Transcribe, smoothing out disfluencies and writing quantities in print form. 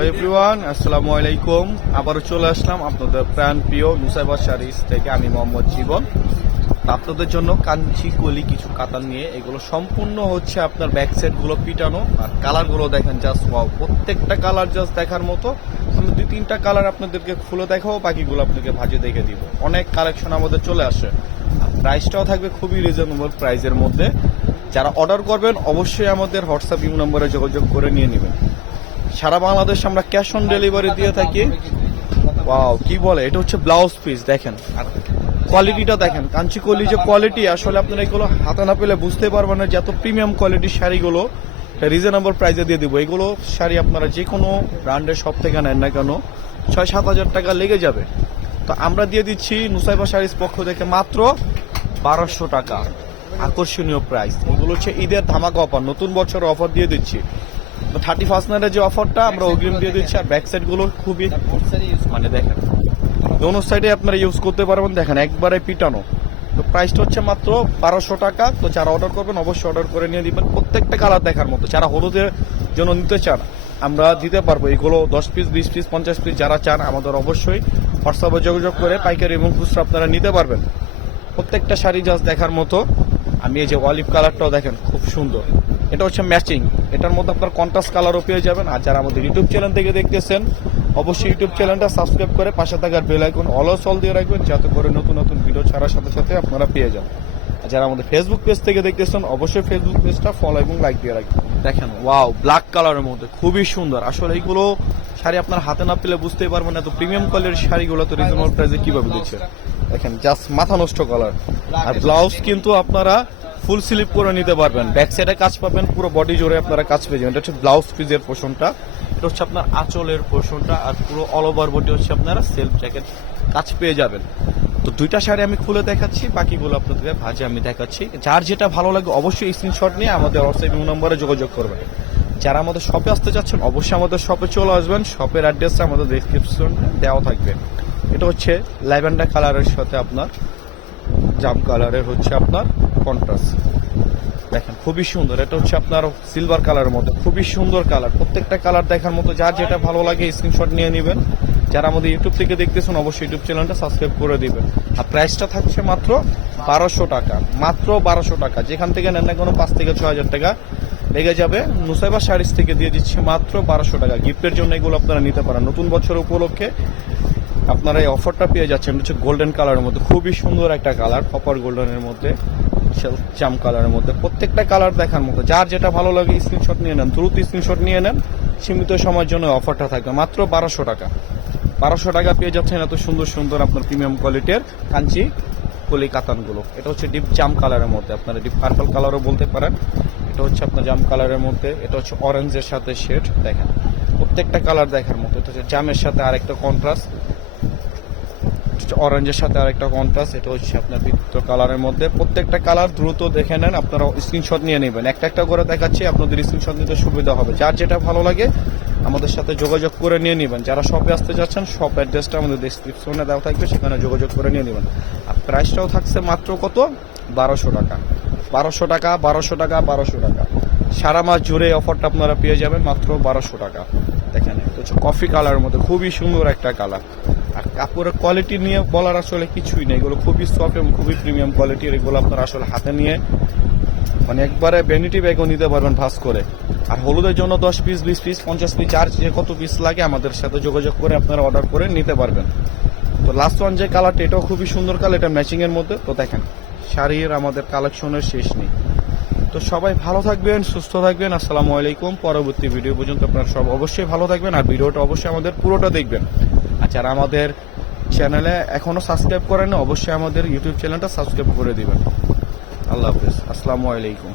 Hello everyone, আসসালামু আলাইকুম। আবারও চলে আসলাম আপনাদের প্রাণ প্রিয় নুসাইবা শাড়িজ থেকে। আমি মোহাম্মদ জীবন। আপনাদের জন্য কাঞ্চি কলি কিছু কাতান নিয়ে, এগুলো সম্পূর্ণ হচ্ছে আপনার ব্যাক সাইড গুলো পিটানো, আর কালার গুলো দেখেন জাস্ট ওয়াও, প্রত্যেকটা কালার জাস্ট দেখার মতো। আমি 2-3টা কালার আপনাদেরকে খুলে দেখাবো, বাকিগুলো আপনাকে ভাজে দেখে দিব। অনেক কালেকশন আমাদের চলে আসে, আর প্রাইসটাও থাকবে খুবই রিজনেবল প্রাইসের মধ্যে। যারা অর্ডার করবেন অবশ্যই আমাদের হোয়াটসঅ্যাপ ইউ নম্বরে যোগাযোগ করে নিয়ে নেবেন। সারা বাংলাদেশ আমরা ক্যাশ অন ডেলিভারি দিয়ে থাকি। ওয়াও, কি বলে, এটা হচ্ছে ব্লাউজ পিস দেখেন, আর কোয়ালিটিটা দেখেন। কাঞ্চি কলি যে কোয়ালিটি, আসলে আপনারা এগুলো হাতে না পেলে বুঝতে পারবেন না যে এত প্রিমিয়াম কোয়ালিটির শাড়িগুলো রিজনেবল প্রাইসে দিয়ে দিব। এগুলো শাড়ি আপনারা যে কোনো ব্র্যান্ডের সব থেকে নেন না কেন 6-7 হাজার টাকা লেগে যাবে। তো আমরা দিয়ে দিচ্ছি নুসাইবা শাড়ির পক্ষ থেকে মাত্র 1200 টাকা, আকর্ষণীয় প্রাইস। এগুলো হচ্ছে ঈদের ধামাকা অফার, নতুন বছর অফার দিয়ে দিচ্ছি। 31 নাইটের যে অফারটা আমরা অগ্রিম দিয়ে দিচ্ছি। আর ব্যাক সাইড গুলো খুবই মানে দেখেন, দোনো সাইডে আপনারা ইউজ করতে পারবেন। দেখেন একবারে পিটানো। তো প্রাইসটা হচ্ছে মাত্র 1200 টাকা। তো যারা অর্ডার করবেন অবশ্যই অর্ডার করে নিয়ে দিবেন। প্রত্যেকটা কালার দেখার মতো। যারা হলুদের জন্য নিতে চান আমরা দিতে পারবো। এগুলো 10 পিস, 20 পিস, 50 পিস যারা চান আমাদের অবশ্যই হোয়াটসঅ্যাপে যোগাযোগ করে পাইকারি এবং খুচরা আপনারা নিতে পারবেন। প্রত্যেকটা শাড়ি জাস্ট দেখার মতো। আমি এই যে অলিভ কালারটাও দেখেন, খুব সুন্দর। এটা হচ্ছে ম্যাচিং, এটার মধ্যে আপনার কন্ট্রাস্ট কালারও পেয়ে যাবেন। আর যারা আমাদের ইউটিউব চ্যানেল থেকে দেখতেছেন অবশ্যই ইউটিউব চ্যানেলটা সাবস্ক্রাইব করে পাশে থাকার বেল আইকন অল দিয়ে রাখবেন, যাতে করে নতুন নতুন ভিডিও ছাড়ার সাথে সাথে আপনারা পেয়ে যান। আর যারা আমাদের ফেসবুক পেজ থেকে দেখতেছেন অবশ্যই ফেসবুক পেজটা ফলো এবং লাইক দিয়ে রাখবেন। দেখেন ওয়াও, ব্ল্যাক কালারের মধ্যে খুবই সুন্দর। আসলে এইগুলো শাড়ি আপনার হাতে না পেলে বুঝতেই পারবেন না, তো প্রিমিয়াম কোয়ালিটির শাড়িগুলো তো রিজনেবল প্রাইসে কিভাবে দিচ্ছে। দেখেন জাস্ট মাথা নষ্ট কালার। আর ব্লাউজ কিন্তু আপনারা ফুল স্লিপ করে নিতে পারবেন। ব্যাক সাইডে কাজ পাবেন, পুরো বডি জুড়ে আপনারা কাজ পেয়ে যাবেন। এটা হচ্ছে ব্লাউজ পিসের পোর্শনটা, এটা হচ্ছে আপনার আঁচলের পোর্শনটা, আর পুরো অল ওভার বডি হচ্ছে আপনারা সেলফ জ্যাকেট কাজ পেয়ে যাবেন। তো দুইটা শাড়ি আমি খুলে দেখাচ্ছি, বাকিগুলো আপনাদের ভাজে আমি দেখাচ্ছি। যার যেটা ভালো লাগে অবশ্যই স্ক্রিনশট নিয়ে আমাদের হোয়াটসঅ্যাপ নম্বরে যোগাযোগ করবেন। যারা আমাদের শপে আসতে চাচ্ছেন অবশ্যই আমাদের শপে চলে আসবেন। শপের অ্যাড্রেসটা আমাদের ডেসক্রিপশন দেওয়া থাকবে। এটা হচ্ছে ল্যাভেন্ডার কালারের সাথে আপনার জাম কালারের হচ্ছে আপনার কন্ট্রাস্ট। দেখেন খুবই সুন্দর। এটা হচ্ছে আপনার সিলভার কালারের মধ্যে, খুবই সুন্দর কালার। প্রত্যেকটা কালার দেখার মতো। যার যেটা ভালো লাগে স্ক্রিনশট নিয়ে নেবেন। যারা আমাদের ইউটিউব থেকে দেখতেছেন অবশ্যই ইউটিউব চ্যানেলটা সাবস্ক্রাইব করে দিবেন। আর প্রাইসটা থাকছে মাত্র 1200 টাকা, মাত্র 1200 টাকা। যেখান থেকে নেন না কোনো 5 থেকে 6 হাজার টাকা লেগে যাবে। নুসাইবা শাড়িজ থেকে দিয়ে দিচ্ছি মাত্র 1200 টাকা। গিফটের জন্য এগুলো আপনারা নিতে পারেন। নতুন বছর উপলক্ষে আপনারা এই অফারটা পেয়ে যাচ্ছেন। হচ্ছে গোল্ডেন কালারের মধ্যে, খুবই সুন্দর একটা কালার, কপার গোল্ডেনের মধ্যে, জাম কালারের মধ্যে। প্রত্যেকটা কালার দেখার মতো। যার যেটা ভালো লাগে স্ক্রিনশট নিয়ে নেন, দ্রুত স্ক্রিনশট নিয়ে নেন। সীমিত সময়ের জন্য অফারটা থাকবে মাত্র 1200 টাকা। 1200 টাকা পেয়ে যাচ্ছেন এত সুন্দর সুন্দর আপনার প্রিমিয়াম কোয়ালিটির কাঞ্চি কলি কাতানগুলো। এটা হচ্ছে ডিপ জাম কালারের মধ্যে, আপনারা ডিপ পার্পল কালারও বলতে পারেন। এটা হচ্ছে আপনার জাম কালারের মধ্যে, এটা হচ্ছে অরেঞ্জের সাথে শেড। দেখেন প্রত্যেকটা কালার দেখার মতো। এটা হচ্ছে জামের সাথে আরেকটা কন্ট্রাস্ট, অরেঞ্জের সাথে আরেকটা কন্ট্রাস্ট। এটা হচ্ছে আপনার বিচিত্র কালারের মধ্যে। প্রত্যেকটা কালার দ্রুত দেখে নেন, আপনারা স্ক্রিনশট নিয়ে নেবেন। একটা একটা করে দেখাচ্ছি, আপনাদের স্ক্রিনশট নিতে সুবিধা হবে। যার যেটা ভালো লাগে আমাদের সাথে যোগাযোগ করে নিয়ে নেবেন। যারা শপে আসতে যাচ্ছেন শপ অ্যাড্রেসটা আমাদের ডেসক্রিপশনে দেওয়া থাকবে, সেখানে যোগাযোগ করে নিয়ে নেবেন। আর প্রাইসটাও থাকছে মাত্র কত, 1200 টাকা। 1200 টাকা, 1200 টাকা, 1200 টাকা। সারা মাস জুড়ে অফারটা আপনারা পেয়ে যাবেন মাত্র 1200 টাকা। দেখেন এটা হচ্ছে কফি কালারের মধ্যে, খুবই সুন্দর একটা কালার। আর কাপড়ের কোয়ালিটি নিয়ে বলার আসলে কিছুই নেই, এগুলো খুবই সফট এবং খুবই প্রিমিয়াম কোয়ালিটির। এগুলো আপনারা আসলে হাতে নিয়ে মানে একবারে ভ্যানিটি ব্যাগও নিতে পারবেন ভাঁজ করে। আর হলুদের জন্য 10 পিস, 20 পিস, 50 পিস, যার যে কত পিস লাগে আমাদের সাথে যোগাযোগ করে আপনারা অর্ডার করে নিতে পারবেন। তো লাস্ট ওয়ান যে কালারটা, এটাও খুবই সুন্দর কালার, এটা ম্যাচিং এর মধ্যে। তো দেখেন শাড়ির আমাদের কালেকশনের শেষ নেই। তো সবাই ভালো থাকবেন, সুস্থ থাকবেন। আসসালামু আলাইকুম। পরবর্তী ভিডিও পর্যন্ত আপনারা সব অবশ্যই ভালো থাকবেন। আর ভিডিওটা অবশ্যই আমাদের পুরোটা দেখবেন। আর যারা আমাদের চ্যানেলে এখনো সাবস্ক্রাইব করেন অবশ্যই আমাদের ইউটিউব চ্যানেলটা সাবস্ক্রাইব করে দিবেন। আল্লাহ হাফেজ, আসসালামু আলাইকুম।